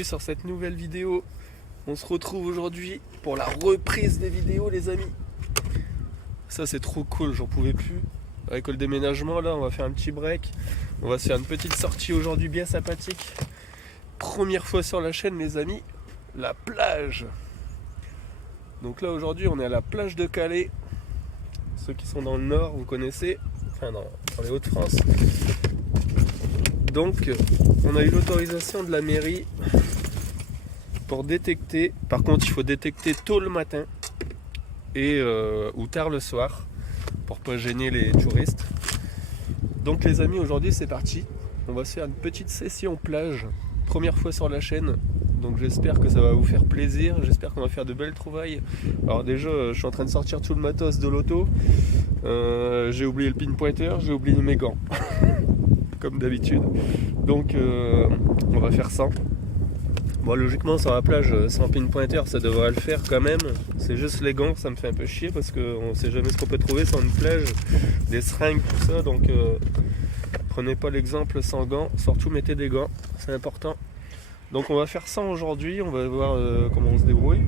bienvenue sur cette nouvelle vidéo. On se retrouve aujourd'hui pour la reprise des vidéos les amis. Ça c'est trop cool, j'en pouvais plus. Avec le déménagement là, on va faire un petit break. On va se faire une petite sortie aujourd'hui bien sympathique. Première fois sur la chaîne les amis, la plage. Donc là aujourd'hui on est à la plage de Calais. Ceux qui sont dans le nord vous connaissez, enfin dans les Hauts-de-France. Donc on a eu l'autorisation de la mairie pour détecter. Par contre il faut détecter tôt le matin et ou tard le soir pour pas gêner les touristes. Donc les amis, aujourd'hui c'est parti. On va se faire une petite session plage. Première fois sur la chaîne. Donc j'espère que ça va vous faire plaisir. J'espère qu'on va faire de belles trouvailles. Alors déjà je suis en train de sortir tout le matos de l'auto. J'ai oublié le pinpointer, j'ai oublié mes gants. Comme d'habitude. Donc on va faire ça. Bon, logiquement sur la plage sans pinpointer ça devrait le faire quand même. C'est juste les gants, ça me fait un peu chier parce qu'on sait jamais ce qu'on peut trouver sur une plage. Des seringues, tout ça. Donc prenez pas l'exemple sans gants. Surtout mettez des gants, c'est important. Donc on va faire ça aujourd'hui. On va voir comment on se débrouille.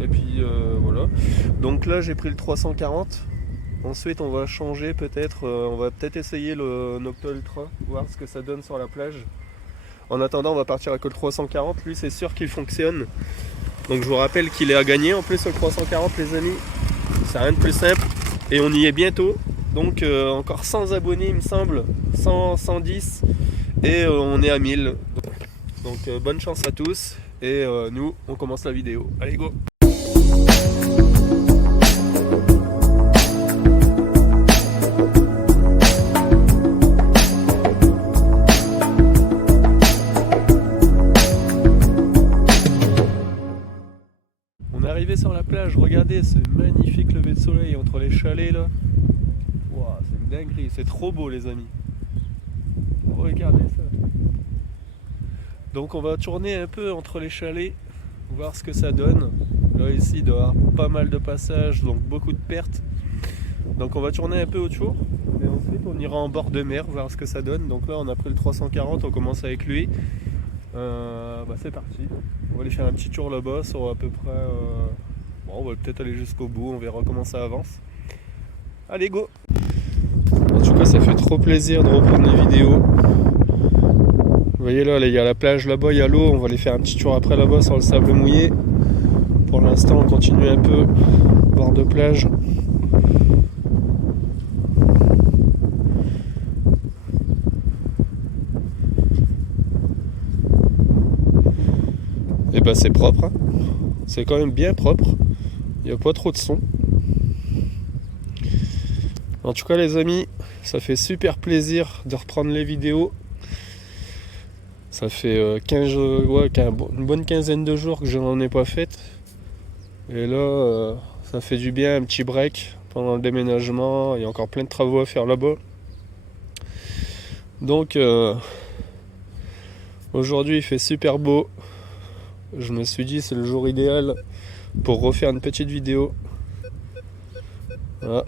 Et puis voilà. Donc là j'ai pris le 340. Ensuite on va changer peut-être, on va peut-être essayer le Nocta Ultra, voir ce que ça donne sur la plage. En attendant on va partir avec le 340, lui c'est sûr qu'il fonctionne. Donc je vous rappelle qu'il est à gagner en plus le 340 les amis. C'est rien de plus simple. Et on y est bientôt. Donc encore 100 abonnés il me semble, 100, 110 et on est à 1000. Donc bonne chance à tous et nous on commence la vidéo. Allez go! Arrivé sur la plage, regardez ce magnifique lever de soleil entre les chalets là. Wow, c'est une dinguerie, c'est trop beau les amis. Regardez ça. Donc on va tourner un peu entre les chalets, voir ce que ça donne. Là ici il doit y avoir pas mal de passages, donc beaucoup de pertes. Donc on va tourner un peu autour. Et ensuite on ira en bord de mer, voir ce que ça donne. Donc là on a pris le 340, on commence avec lui. C'est parti. On va aller faire un petit tour là-bas sur à peu près. Bon, on va peut-être aller jusqu'au bout, on verra comment ça avance. Allez, go! En tout cas, ça fait trop plaisir de reprendre les vidéos. Vous voyez là, il y a la plage là-bas, il y a l'eau. On va aller faire un petit tour après là-bas sur le sable mouillé. Pour l'instant, on continue un peu bord de plage. Et bah c'est propre, hein. C'est quand même bien propre, il n'y a pas trop de son. En tout cas les amis, ça fait super plaisir de reprendre les vidéos. Ça fait une bonne quinzaine de jours que je n'en ai pas fait. Et là, ça fait du bien, un petit break pendant le déménagement. Il y a encore plein de travaux à faire là-bas. Donc aujourd'hui il fait super beau. Je me suis dit c'est le jour idéal pour refaire une petite vidéo. Voilà.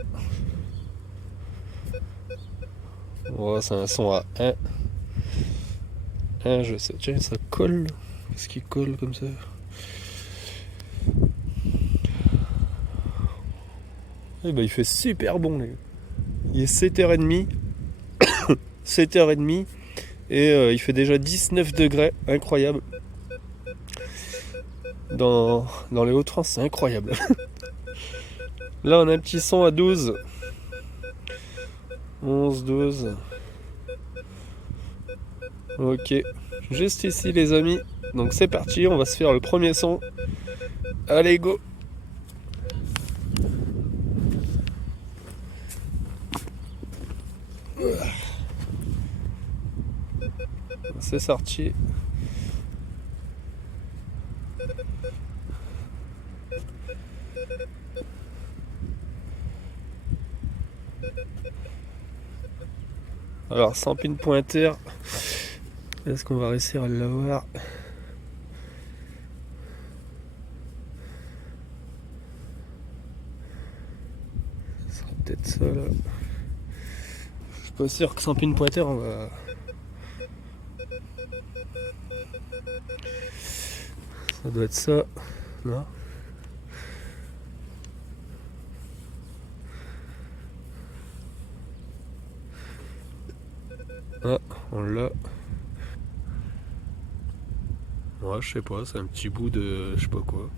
Voilà, c'est un son à 1. Je sais. Tiens, ça colle. Qu'est-ce qui colle comme ça? Eh ben, il fait super bon les gars. Il est 7h30. 7h30 et il fait déjà 19 degrés, incroyable. Dans les Hauts-de-France, c'est incroyable. Là, on a un petit son à 12. 11, 12. Ok. Juste ici, les amis. Donc, c'est parti. On va se faire le premier son. Allez, go! C'est sorti. Alors sans pinpointer, est-ce qu'on va réussir à l'avoir? Ce sera peut-être ça là. Je suis pas sûr que sans pinpointer on va... Ça doit être ça, non? Ah, on l'a. Ouais, je sais pas, c'est un petit bout de je sais pas quoi.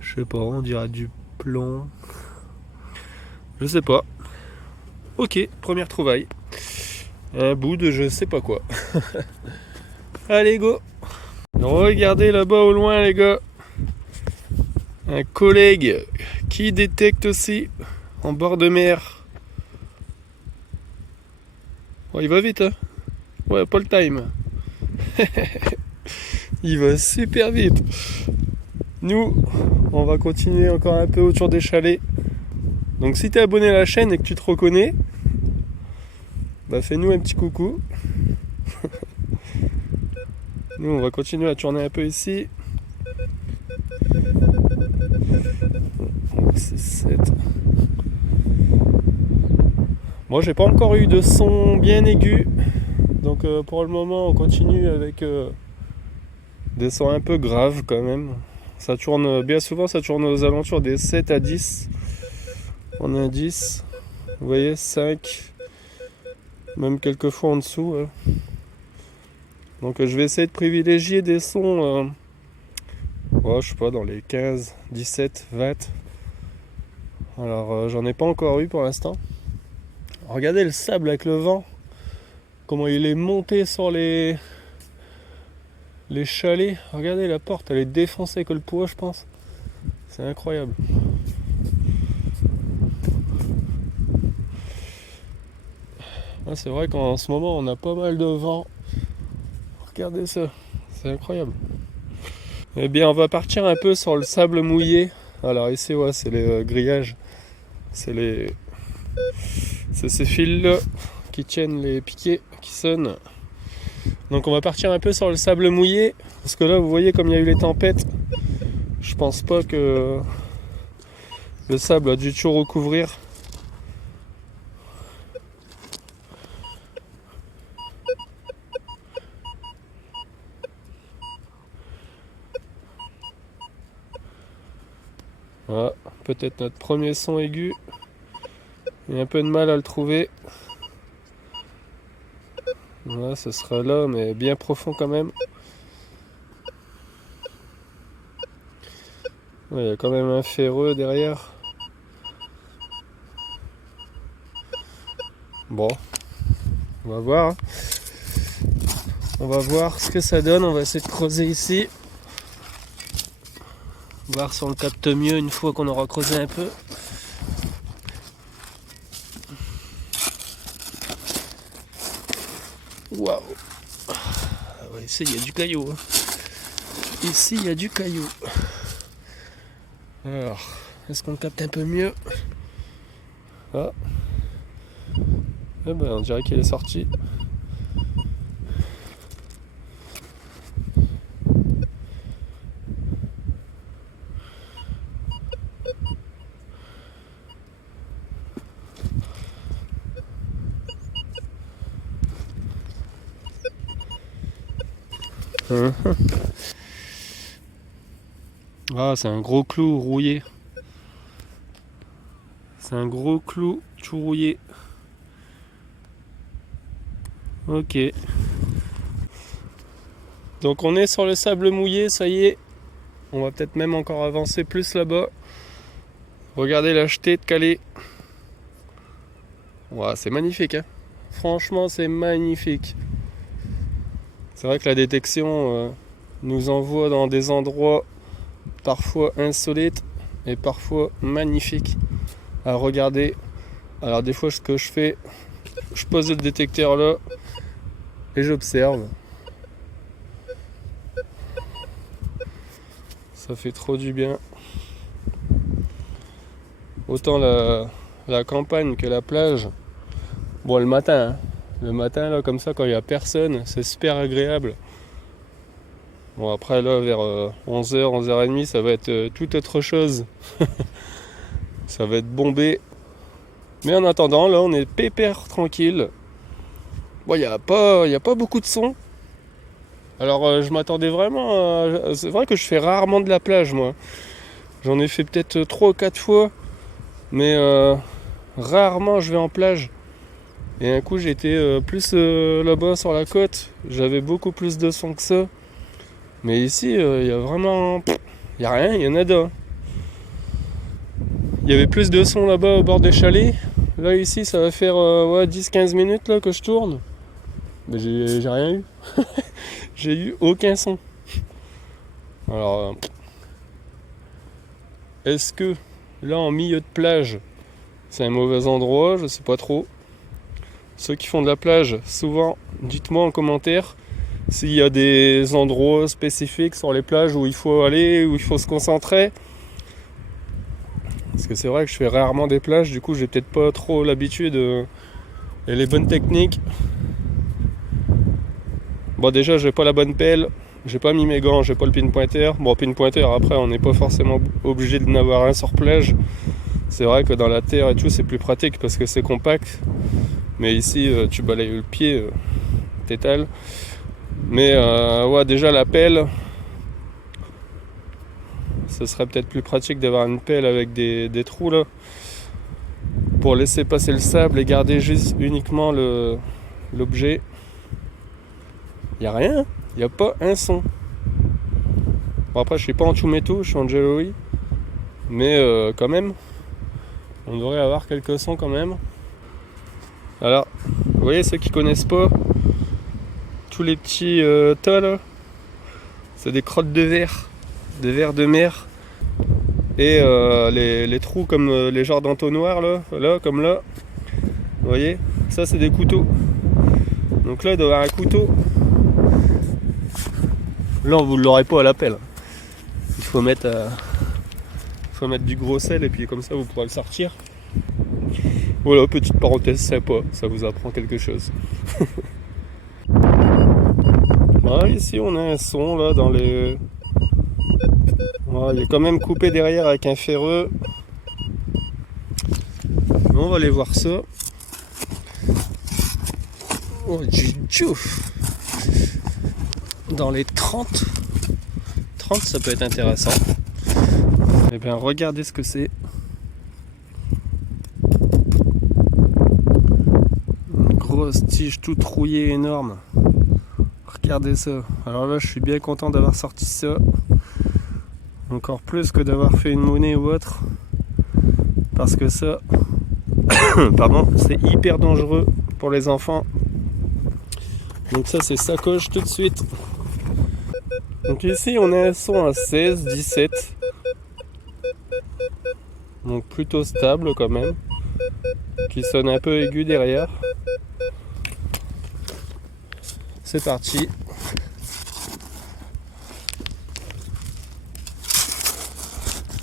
Je sais pas, on dirait du plomb. Je sais pas. Ok, première trouvaille. Un bout de je sais pas quoi. Allez, go! Regardez là-bas au loin, les gars. Un collègue qui détecte aussi en bord de mer. Oh, il va vite, hein? Ouais, pas le time. Il va super vite. Nous, on va continuer encore un peu autour des chalets. Donc si t'es abonné à la chaîne et que tu te reconnais, bah fais-nous un petit coucou. Nous, on va continuer à tourner un peu ici. 6, 7. Moi, j'ai pas encore eu de son bien aigu. Donc pour le moment, on continue avec des sons un peu graves quand même. Ça tourne bien souvent, ça tourne aux alentours des 7 à 10. On a 10. Vous voyez, 5. Même quelques fois en dessous. Donc je vais essayer de privilégier des sons, je sais pas, dans les 15, 17, 20. Alors j'en ai pas encore eu pour l'instant. Regardez le sable avec le vent. Comment il est monté sur les chalets. Regardez la porte, elle est défoncée que le poids, je pense. C'est incroyable. Ah, c'est vrai qu'en ce moment on a pas mal de vent. Regardez ça, c'est incroyable. Eh bien, on va partir un peu sur le sable mouillé. Alors ici, ouais, c'est les grillages. C'est ces fils-là qui tiennent les piquets, qui sonnent. Donc on va partir un peu sur le sable mouillé. Parce que là, vous voyez comme il y a eu les tempêtes. Je pense pas que le sable a dû tout recouvrir. Voilà, peut-être notre premier son aigu. Il y a un peu de mal à le trouver. Voilà, ce sera là, mais bien profond quand même. Ouais, il y a quand même un ferreux derrière. Bon, on va voir. On va voir ce que ça donne. On va essayer de creuser ici. Voir si on le capte mieux une fois qu'on aura creusé un peu. Waouh! Ouais, ici il y a du caillou. Ici il y a du caillou. Alors, est-ce qu'on le capte un peu mieux? Ah. Eh ben, on dirait qu'il est sorti. Ah, c'est un gros clou rouillé. C'est un gros clou tout rouillé. Ok. Donc on est sur le sable mouillé, ça y est. On va peut-être même encore avancer plus là-bas. Regardez la jetée de Calais. Wow, c'est magnifique, hein. Franchement, c'est magnifique. C'est vrai que la détection nous envoie dans des endroits parfois insolites et parfois magnifiques à regarder. Alors des fois, ce que je fais, je pose le détecteur là et j'observe. Ça fait trop du bien. Autant la campagne que la plage. Bon, le matin, hein. Le matin, là, comme ça, quand il n'y a personne, c'est super agréable. Bon, après, là, vers 11h, 11h30, ça va être tout autre chose. Ça va être bombé. Mais en attendant, là, on est pépère tranquille. Bon, il n'y a pas beaucoup de son. Alors je m'attendais vraiment à... C'est vrai que je fais rarement de la plage moi. J'en ai fait peut-être 3 ou 4 fois. Mais rarement je vais en plage. Et un coup j'étais plus là-bas sur la côte. J'avais beaucoup plus de son que ça. Mais ici il y a vraiment... Il y a rien, il y en a deux. Il y avait plus de son là-bas au bord des chalets. Là ici ça va faire 10-15 minutes là, que je tourne. Mais j'ai rien eu. J'ai eu aucun son. Alors est-ce que là en milieu de plage c'est un mauvais endroit? Je sais pas trop. Ceux qui font de la plage, souvent dites-moi en commentaire s'il y a des endroits spécifiques sur les plages où il faut aller, où il faut se concentrer. Parce que c'est vrai que je fais rarement des plages, du coup j'ai peut-être pas trop l'habitude et les bonnes techniques. Bon déjà j'ai pas la bonne pelle, j'ai pas mis mes gants, j'ai pas le pin-pointer. Bon pin-pointer après on n'est pas forcément obligé d'en avoir un sur plage. C'est vrai que dans la terre et tout c'est plus pratique parce que c'est compact. Mais ici tu balayes le pied, t'étales. Mais ouais déjà la pelle, ce serait peut-être plus pratique d'avoir une pelle avec des trous là. Pour laisser passer le sable et garder juste uniquement l'objet. Il n'y a rien, il n'y a pas un son. Bon après je suis pas en Chumeto, je suis en Jelloï. Mais quand même, on devrait avoir quelques sons quand même. Alors, vous voyez ceux qui connaissent pas, tous les petits tas là, c'est des crottes de verre de mer. Et les trous comme les genres d'entonnoirs là, comme là, vous voyez, ça c'est des couteaux. Donc là il doit y avoir un couteau. Là vous ne l'aurez pas à la pelle. Il faut mettre du gros sel et puis comme ça vous pourrez le sortir. Voilà, petite parenthèse sympa, ça vous apprend quelque chose. Voilà, ici on a un son là dans les... Voilà, il est quand même coupé derrière avec un ferreux. On va aller voir ça. Oh, dans les 30 ça peut être intéressant. Et bien regardez ce que c'est. Une grosse tige toute rouillée énorme. Regardez ça. Alors là je suis bien content d'avoir sorti ça. Encore plus que d'avoir fait une monnaie ou autre. Parce que ça pardon, c'est hyper dangereux pour les enfants. Donc ça c'est sacoche tout de suite. Donc ici on a un son à 16, 17. Donc plutôt stable quand même. Qui sonne un peu aigu derrière. C'est parti.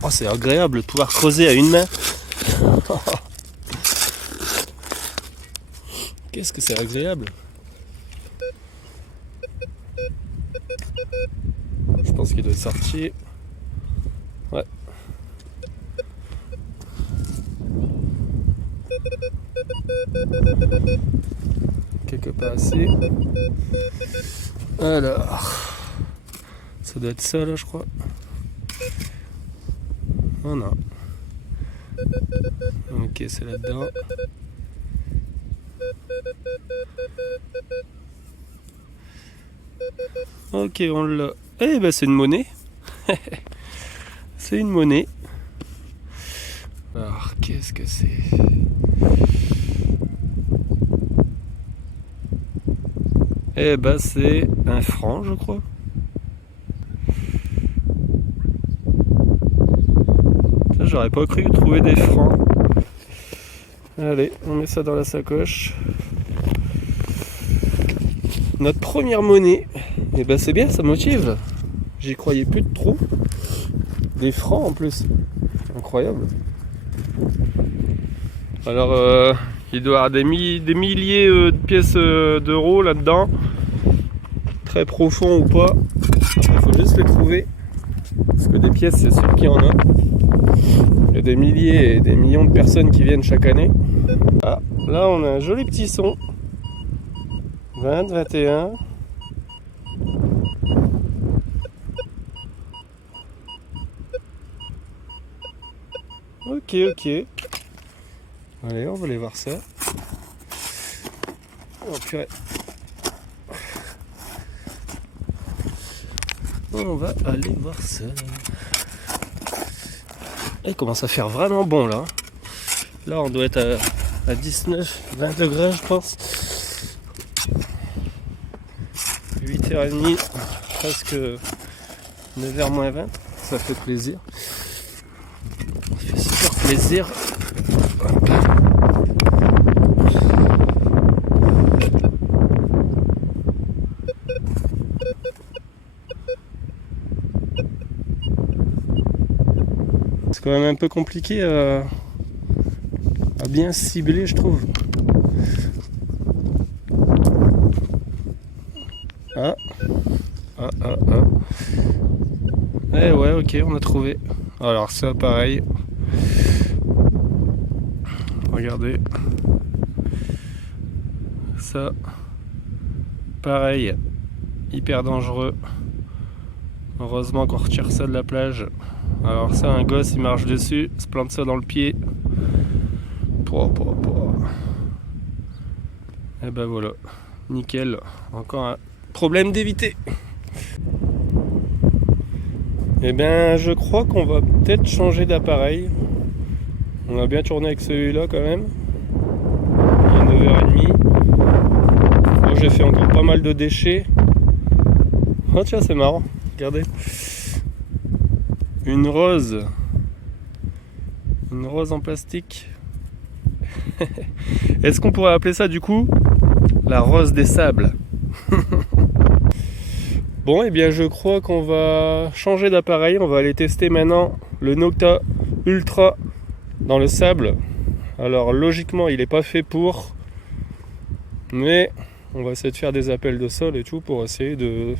Oh c'est agréable de pouvoir creuser à une main. Qu'est-ce que c'est agréable. Je pense qu'il doit sortir. Ouais. Quelque part ici. Alors. Ça doit être ça là je crois. Oh non. Ok c'est là-dedans. Ok on l'a. Eh ben c'est une monnaie. C'est une monnaie. Alors qu'est-ce que c'est? Eh ben c'est un franc je crois. Ça j'aurais pas cru trouver des francs. Allez on met ça dans la sacoche. Notre première monnaie. Et ben c'est bien, ça motive. J'y croyais plus de trop. Des francs en plus. Incroyable. Alors il doit y avoir des milliers de pièces d'euros là-dedans. Très profond ou pas. Il faut juste les trouver. Parce que des pièces c'est sûr qu'il y en a. Il y a des milliers et des millions de personnes qui viennent chaque année. Ah, là on a un joli petit son. 20, 21. Ok. Allez, on va aller voir ça. Oh purée. On va aller voir ça. Il commence à faire vraiment bon là. Là on doit être à 19, 20 degrés je pense. 8h30, presque 9h moins 20. Ça fait plaisir. Ça fait super plaisir. C'est quand même un peu compliqué à bien cibler, je trouve. Ah. Eh ouais, ok, on a trouvé. Alors ça, pareil. Regardez. Ça, pareil. Hyper dangereux. Heureusement qu'on retire ça de la plage. Alors ça, un gosse, il marche dessus, se plante ça dans le pied. Et ben voilà, nickel. Encore un problème d'éviter. Et ben je crois qu'on va peut-être changer d'appareil. On a bien tourné avec celui-là quand même. Il est 9h30. Moi j'ai fait encore pas mal de déchets. Oh tiens, c'est marrant, regardez. Une rose en plastique. Est-ce qu'on pourrait appeler ça du coup la rose des sables? Bon, et bien je crois qu'on va changer d'appareil. On va aller tester maintenant le Nokta Ultra dans le sable. Alors logiquement il n'est pas fait pour, mais on va essayer de faire des appels de sol et tout pour essayer de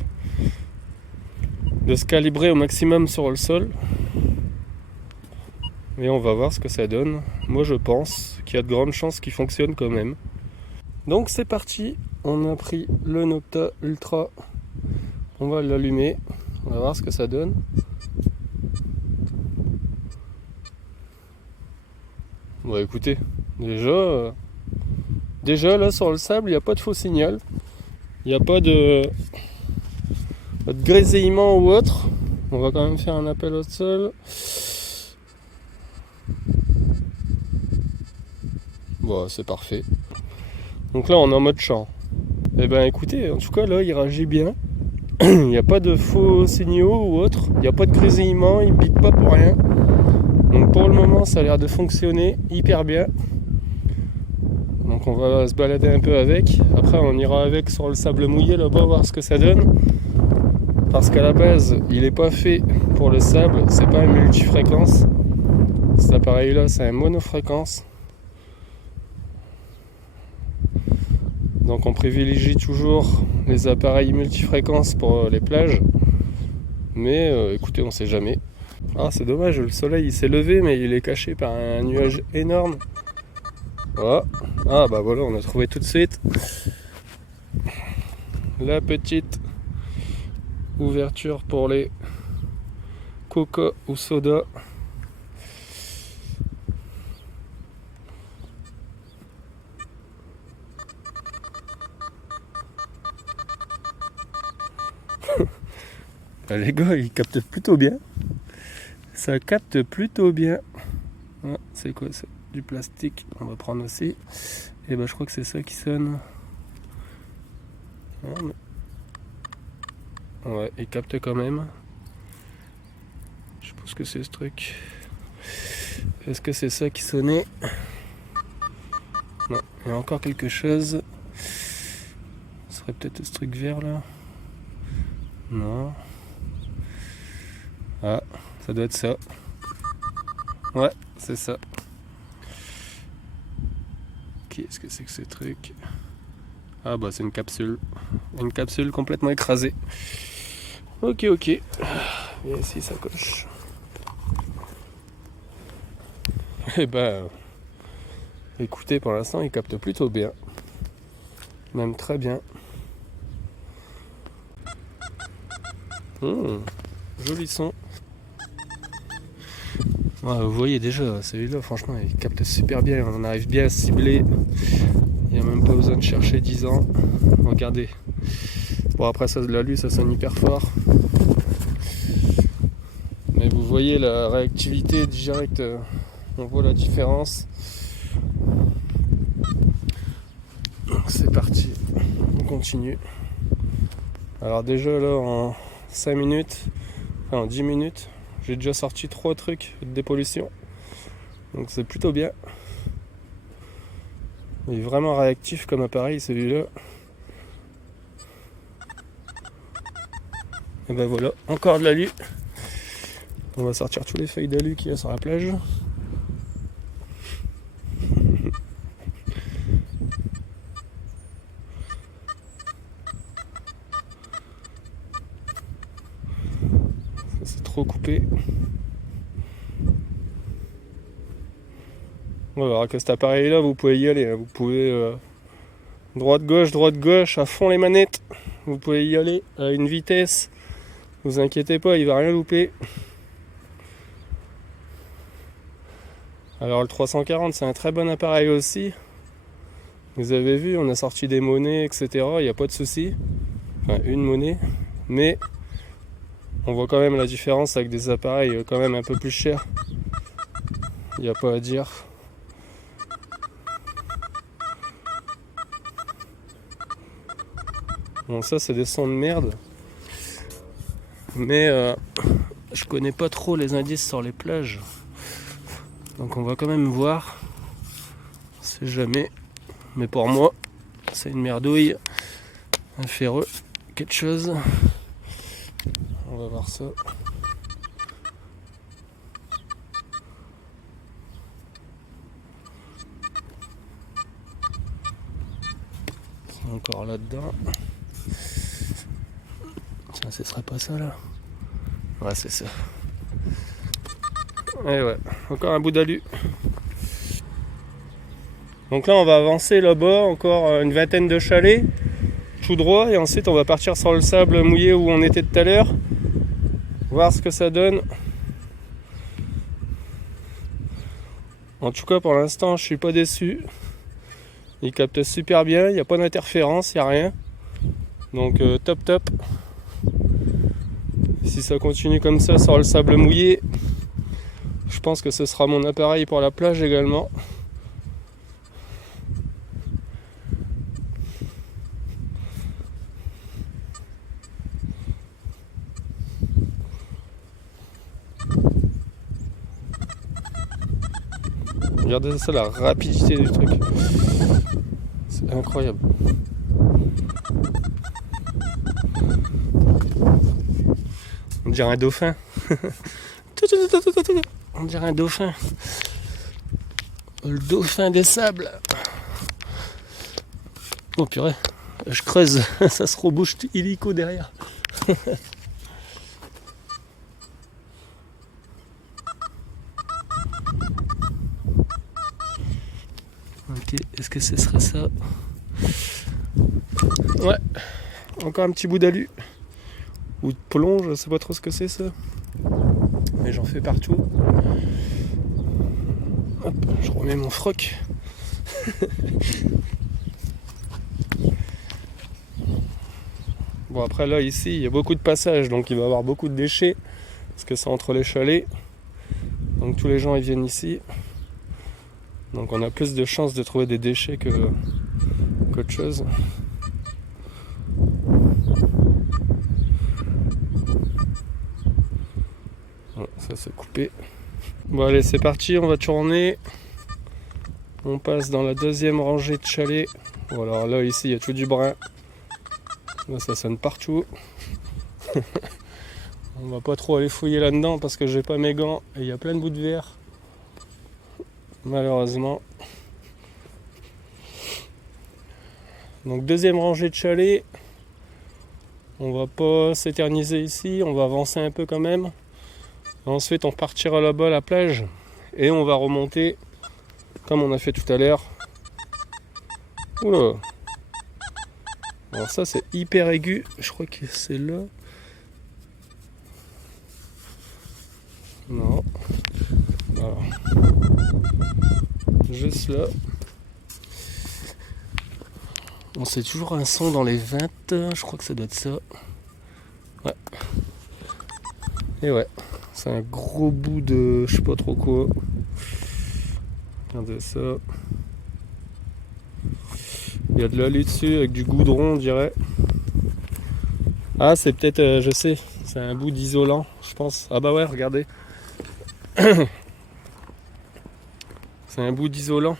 se calibrer au maximum sur le sol. Et on va voir ce que ça donne. Moi je pense qu'il y a de grandes chances qu'il fonctionne quand même. Donc c'est parti, on a pris le Nokta Ultra. On va l'allumer, on va voir ce que ça donne. Bon écoutez, déjà là sur le sable il n'y a pas de faux signal. Il n'y a pas de grésillement ou autre. On va quand même faire un appel au sol. Bon, c'est parfait. Donc là on est en mode champ. Et ben écoutez, en tout cas là il réagit bien. Il n'y a pas de faux signaux ou autre. Il n'y a pas de grésillement, il ne bip pas pour rien. Donc pour le moment ça a l'air de fonctionner hyper bien. Donc on va se balader un peu avec. Après on ira avec sur le sable mouillé là-bas voir ce que ça donne. Parce qu'à la base il n'est pas fait pour le sable, c'est pas un multifréquence. Cet appareil là c'est un monofréquence. Donc on privilégie toujours les appareils multifréquences pour les plages. Mais écoutez, on sait jamais. Ah c'est dommage, le soleil il s'est levé mais il est caché par un nuage énorme. Voilà. Ah bah voilà, on a trouvé tout de suite la petite ouverture pour les coca ou soda. Les gars, ils captent plutôt bien. Ça capte plutôt bien. Ah, c'est quoi ça? Du plastique. On va prendre aussi. Et bah je crois que c'est ça qui sonne. Ouais, il capte quand même. Je pense que c'est ce truc. Est-ce que c'est ça qui sonnait? Non, il y a encore quelque chose. Ce serait peut-être ce truc vert là. Non. Ah, ça doit être ça. Ouais, c'est ça. Qu'est-ce que c'est que ce truc? Ah bah c'est une capsule. Une capsule complètement écrasée. Ok. Et ici ça coche. Et ben, écoutez, pour l'instant il capte plutôt bien. Même très bien. Joli son. Ouais, vous voyez déjà, celui-là, franchement, il capte super bien. On arrive bien à cibler. Il n'y a même pas besoin de chercher 10 ans. Regardez. Bon, après, ça de l'alu, ça sonne hyper fort. Mais vous voyez la réactivité directe. On voit la différence. Donc, c'est parti. On continue. Alors, déjà, là, en 5 minutes, enfin, en 10 minutes, j'ai déjà sorti 3 trucs de dépollution. Donc c'est plutôt bien. Il est vraiment réactif comme appareil celui-là. Et ben voilà, encore de l'alu. On va sortir tous les feuilles d'alu qu'il y a sur la plage. C'est trop coupé. Alors avec cet appareil là vous pouvez y aller, vous pouvez droite gauche à fond les manettes, vous pouvez y aller à une vitesse, vous inquiétez pas, il va rien louper. Alors le 340 c'est un très bon appareil aussi, vous avez vu on a sorti des monnaies etc, il n'y a pas de souci, enfin une monnaie, mais on voit quand même la différence avec des appareils quand même un peu plus chers, il n'y a pas à dire. Bon ça c'est des sons de merde, mais je connais pas trop les indices sur les plages, donc on va quand même voir, on sait jamais, mais pour moi c'est une merdouille, un ferreux, quelque chose, on va voir ça. C'est encore là-dedans. Tiens, ce serait pas ça là? Ouais, c'est ça. Et ouais, encore un bout d'alu. Donc là, on va avancer là-bas, encore une vingtaine de chalets, tout droit, et ensuite on va partir sur le sable mouillé où on était tout à l'heure, voir ce que ça donne. En tout cas, pour l'instant, je suis pas déçu. Il capte super bien, il n'y a pas d'interférence, il n'y a rien. Donc top. Si ça continue comme ça sur le sable mouillé, je pense que ce sera mon appareil pour la plage également. Regardez ça, la rapidité du truc. C'est incroyable. On dirait un dauphin. On dirait un dauphin. Le dauphin des sables. Oh purée, je creuse, ça se rebouche illico derrière. Ok, est-ce que ce serait ça? Ouais, encore un petit bout d'alu. Ou de plomb, je sais pas trop ce que c'est ça. Mais j'en fais partout. Hop, je remets mon froc. Bon après là ici il y a beaucoup de passages, donc il va y avoir beaucoup de déchets. Parce que c'est entre les chalets. Donc tous les gens ils viennent ici. Donc on a plus de chances de trouver des déchets qu'autre chose. Bon, ça c'est coupé. Bon allez c'est parti, on va tourner. On passe dans la deuxième rangée de chalets. Bon alors là ici il y a tout du brun. Là ça sonne partout. On va pas trop aller fouiller là-dedans parce que j'ai pas mes gants et il y a plein de bouts de verre. Malheureusement. Donc deuxième rangée de chalets. On va pas s'éterniser ici, on va avancer un peu quand même. Ensuite on partira là-bas à la plage et on va remonter comme on a fait tout à l'heure. Oula. Alors ça c'est hyper aigu, je crois que c'est là. Non. Alors, juste là. Bon, c'est toujours un son dans les 20, je crois que ça doit être ça. Ouais. Et ouais, c'est un gros bout de je sais pas trop quoi. Regardez ça. Il y a de l'alu dessus avec du goudron, on dirait. Ah, c'est peut-être, je sais, c'est un bout d'isolant, je pense. Ah bah ouais, regardez. C'est un bout d'isolant,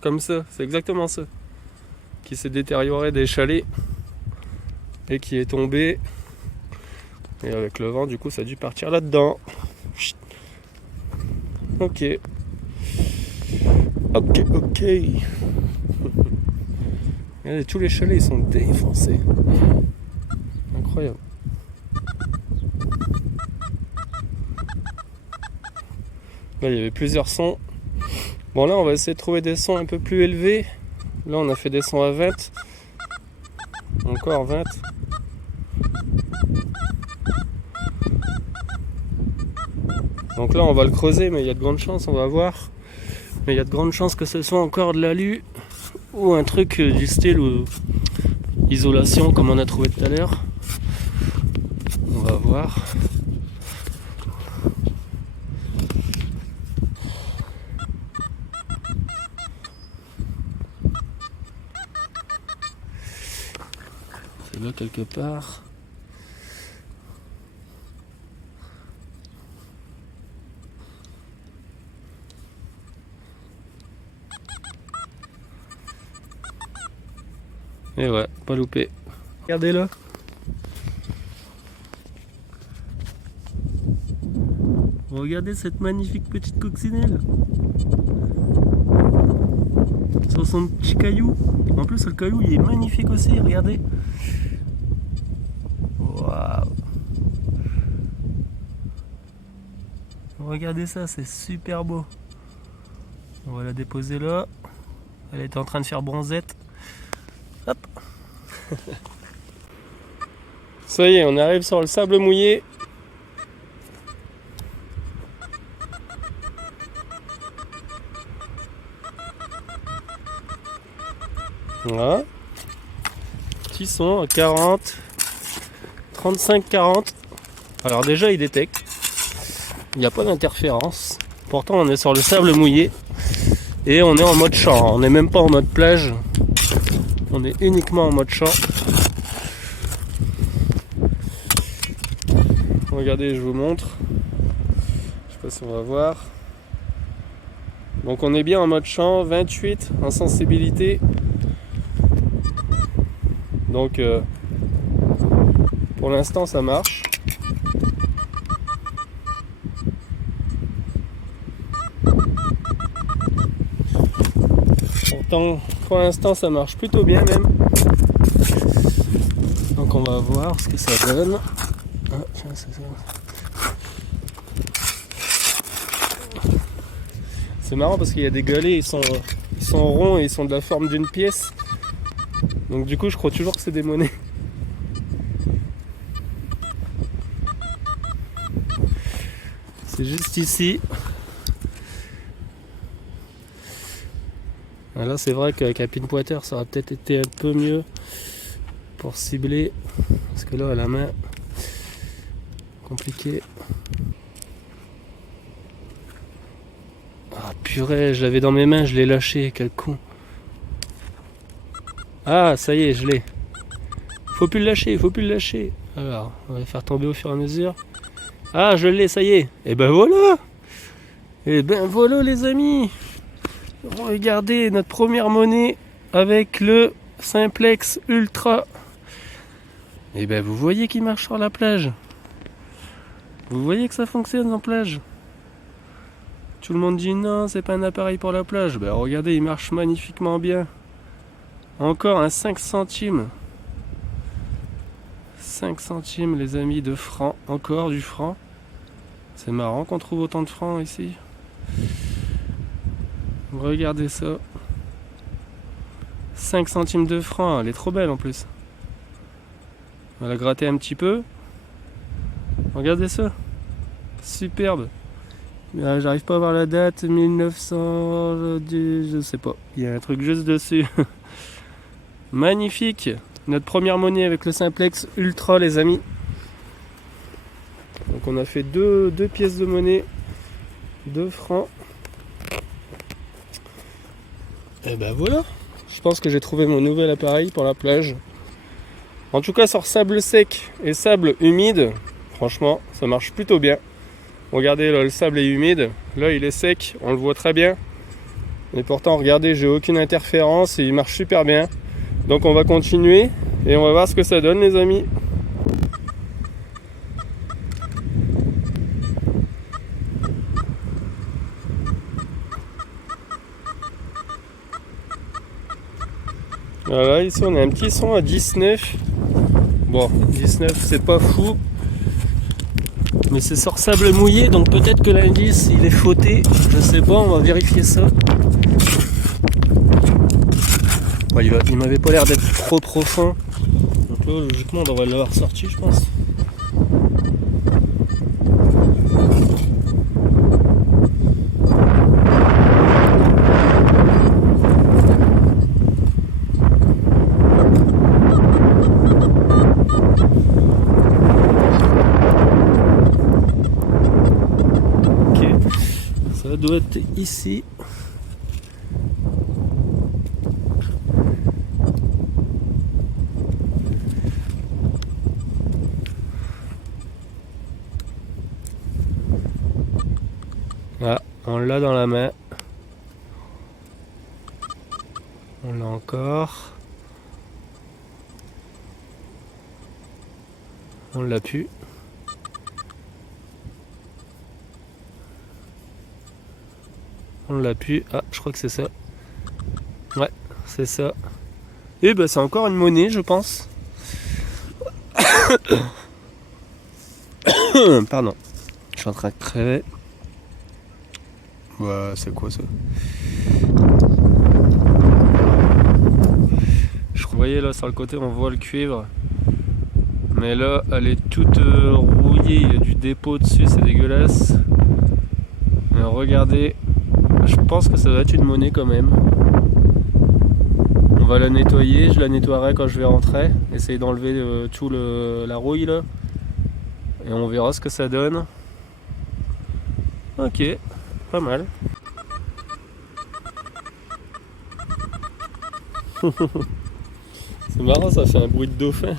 comme ça, c'est exactement ça. Qui s'est détérioré des chalets et qui est tombé. Et avec le vent, du coup, ça a dû partir là-dedans. Ok. Ok. Regardez, tous les chalets, ils sont défoncés. Incroyable. Là, il y avait plusieurs sons. Bon, là, on va essayer de trouver des sons un peu plus élevés. Là, on a fait des sons à 20. Encore 20. Donc là, on va le creuser, mais il y a de grandes chances, on va voir. Mais il y a de grandes chances que ce soit encore de l'alu ou un truc du style isolation, comme on a trouvé tout à l'heure. On va voir. C'est là quelque part. Et ouais, pas loupé. Regardez-le. Regardez cette magnifique petite coccinelle. Sur son petit caillou. En plus, le caillou, il est magnifique aussi, regardez. Waouh. Regardez ça, c'est super beau. On va la déposer là. Elle était en train de faire bronzette. Hop. Ça y est, on arrive sur le sable mouillé. Voilà. Petit son à 40, 35, 40. Alors déjà il détecte. Il n'y a pas d'interférence. Pourtant on est sur le sable mouillé. Et on est en mode champ. On n'est même pas en mode plage. On est uniquement en mode champ. Regardez, je vous montre. Je sais pas si on va voir. Donc on est bien en mode champ. 28 en sensibilité. Donc pour l'instant ça marche. Pourtant pour l'instant ça marche plutôt bien même. Donc on va voir ce que ça donne. Ah, tiens, c'est ça. C'est marrant parce qu'il y a des galets, ils sont ronds et ils sont de la forme d'une pièce. Donc du coup je crois toujours que c'est des monnaies. C'est juste ici. Là c'est vrai qu'avec un pinpointer ça aurait peut-être été un peu mieux pour cibler. Parce que là à la main, compliqué. Ah purée, je l'avais dans mes mains, je l'ai lâché, quel con. Ah ça y est, je l'ai. Faut plus le lâcher, faut plus le lâcher. Alors, on va le faire tomber au fur et à mesure. Ah, je l'ai, ça y est. Et ben voilà. Et ben voilà les amis. Regardez notre première monnaie avec le Simplex Ultra. Et ben vous voyez qu'il marche sur la plage. Vous voyez que ça fonctionne en plage. Tout le monde dit non, c'est pas un appareil pour la plage. Ben regardez, il marche magnifiquement bien. Encore un 5 centimes. 5 centimes les amis de francs. Encore du franc. C'est marrant qu'on trouve autant de francs ici. Regardez ça. 5 centimes de francs. Elle est trop belle en plus. On va la gratter un petit peu. Regardez ça. Superbe. J'arrive pas à voir la date, 1900, je sais pas. Il y a un truc juste dessus. Magnifique. Notre première monnaie avec le simplex ultra, les amis. Donc on a fait deux pièces de monnaie, 2 francs. Et ben voilà. Je pense que j'ai trouvé mon nouvel appareil pour la plage. En tout cas, sur sable sec et sable humide, franchement, ça marche plutôt bien. Regardez, là, le sable est humide. Là, il est sec, on le voit très bien. Et pourtant, regardez, j'ai aucune interférence et il marche super bien. Donc on va continuer et on va voir ce que ça donne, les amis. Voilà, ici on a un petit son à 19. Bon, 19 c'est pas fou. Mais c'est sur sable mouillé, donc peut-être que l'indice il est fauté. Je sais pas, on va vérifier ça. Bon, il m'avait pas l'air d'être trop profond. Donc là, logiquement, on devrait l'avoir sorti, je pense. Ça doit être ici. Ah, on l'a dans la main. On l'a encore. On l'a plus. On l'a plus. Ah, je crois que c'est ça. Ouais, c'est ça. Et bah c'est encore une monnaie, je pense. Pardon. Je suis en train de crever. Ouais, c'est quoi ça? Vous voyez là sur le côté, on voit le cuivre. Mais là, elle est toute rouillée. Il y a du dépôt dessus, c'est dégueulasse. Mais regardez. Je pense que ça doit être une monnaie quand même. On va la nettoyer, je la nettoierai quand je vais rentrer. Essayer d'enlever tout la rouille là. Et on verra ce que ça donne. Ok, pas mal. C'est marrant, ça fait un bruit de dauphin.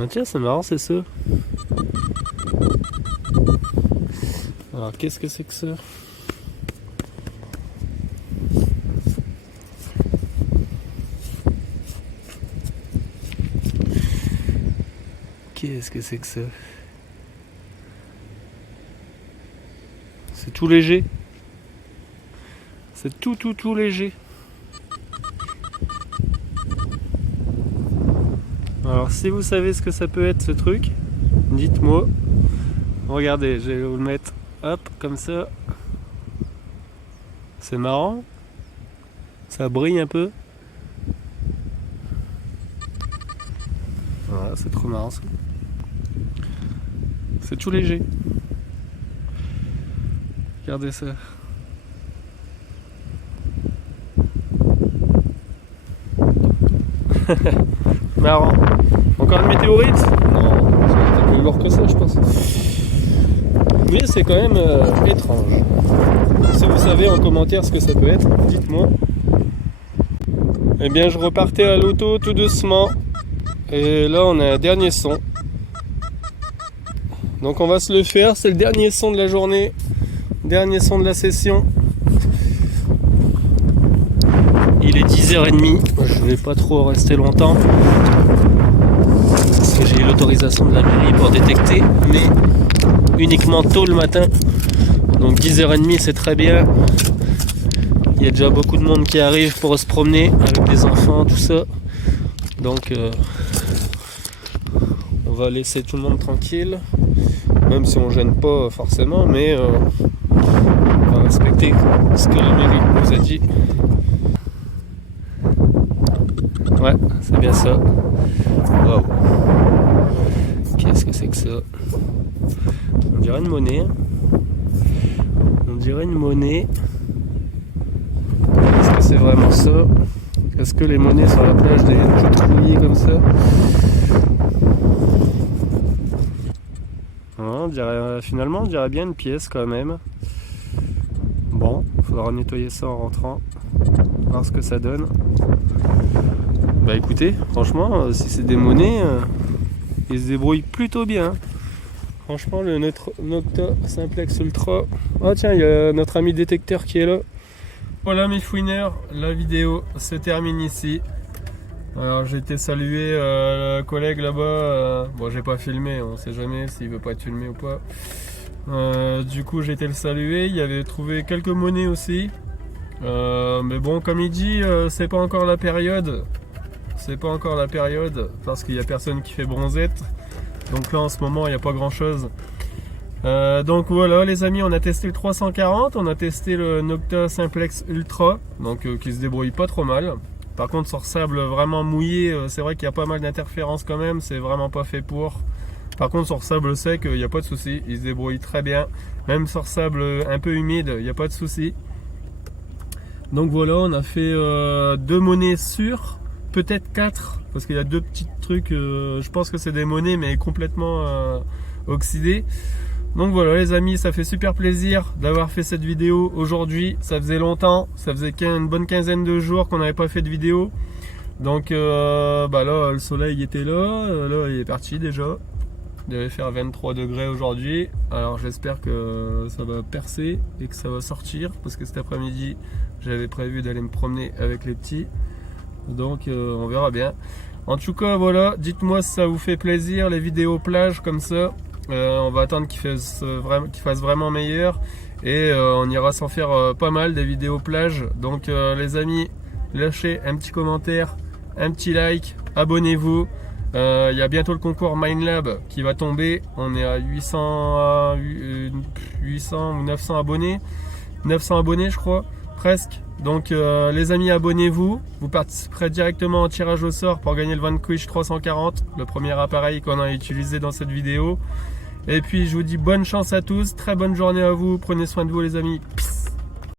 Ah tiens, c'est marrant, c'est ça. Alors, qu'est-ce que c'est que ça? Qu'est-ce que c'est que ça? C'est tout léger. C'est tout léger. Alors si vous savez ce que ça peut être ce truc, dites-moi. Regardez, je vais vous le mettre hop comme ça. C'est marrant. Ça brille un peu. Voilà, c'est trop marrant ça. C'est tout léger. Regardez ça. Marrant. Encore une météorite? Non, c'est un peu plus lourd que ça, je pense. mais c'est quand même étrange. Si vous savez en commentaire ce que ça peut être, dites-moi. Eh bien, je repartais à l'auto tout doucement. Et là, on a un dernier son. Donc, on va se le faire. C'est le dernier son de la journée. Dernier son de la session. Il est 10h30. Je vais pas trop rester longtemps. Parce que j'ai eu l'autorisation de la mairie pour détecter. Mais uniquement tôt le matin. Donc 10h30, c'est très bien. Il y a déjà beaucoup de monde qui arrive pour se promener avec des enfants, tout ça. Donc on va laisser tout le monde tranquille, même si on gêne pas forcément, mais on va respecter ce que la mairie nous a dit. Ouais, c'est bien ça. Waouh. Qu'est-ce que c'est que ça? On dirait une monnaie. On dirait une monnaie. Est-ce que c'est vraiment ça? Est-ce que les monnaies sur la plage deviennent toutes rouillées comme ça? Non, finalement, on dirait bien une pièce quand même. Bon, il faudra nettoyer ça en rentrant. Voir ce que ça donne. Bah écoutez, franchement, si c'est des monnaies, ils se débrouillent plutôt bien. Franchement, le Nocta Simplex Ultra. Ah tiens, il y a notre ami détecteur qui est là. Voilà mes fouineurs, la vidéo se termine ici. Alors j'ai été saluer le collègue là-bas. Bon, j'ai pas filmé, on sait jamais s'il veut pas être filmé ou pas. Du coup, j'ai été le saluer. Il avait trouvé quelques monnaies aussi. Mais bon, comme il dit, c'est pas encore la période. C'est pas encore la période parce qu'il y a personne qui fait bronzette. Donc là en ce moment il n'y a pas grand chose. Donc voilà les amis, on a testé le 340, on a testé le Nocta Simplex Ultra, donc qui se débrouille pas trop mal. Par contre sur sable vraiment mouillé, c'est vrai qu'il y a pas mal d'interférences quand même, c'est vraiment pas fait pour. Par contre sur sable sec, il n'y a pas de souci, il se débrouille très bien. Même sur sable un peu humide, il n'y a pas de souci. Donc voilà, on a fait 2 monnaies sûres, peut-être 4, parce qu'il y a 2 petits trucs, je pense que c'est des monnaies mais complètement oxydées. Donc voilà les amis, ça fait super plaisir d'avoir fait cette vidéo aujourd'hui. Ça faisait longtemps, ça faisait une bonne quinzaine de jours qu'on n'avait pas fait de vidéo. Donc bah là le soleil était là, là il est parti déjà. Il devait faire 23 degrés aujourd'hui. Alors j'espère que ça va percer et que ça va sortir. Parce que cet après-midi j'avais prévu d'aller me promener avec les petits. Donc on verra bien. En tout cas voilà, dites-moi si ça vous fait plaisir les vidéos plage comme ça. On va attendre qu'il fasse vraiment meilleur et on ira s'en faire pas mal des vidéos plage. Donc les amis, lâchez un petit commentaire, un petit like, abonnez-vous. Il y a bientôt le concours Minelab qui va tomber. On est à 800 ou 900 abonnés. 900 abonnés je crois, presque. Donc les amis, abonnez-vous. Vous participerez directement au tirage au sort pour gagner le Vanquish 340, le premier appareil qu'on a utilisé dans cette vidéo. Et puis je vous dis bonne chance à tous, très bonne journée à vous, prenez soin de vous les amis. Peace.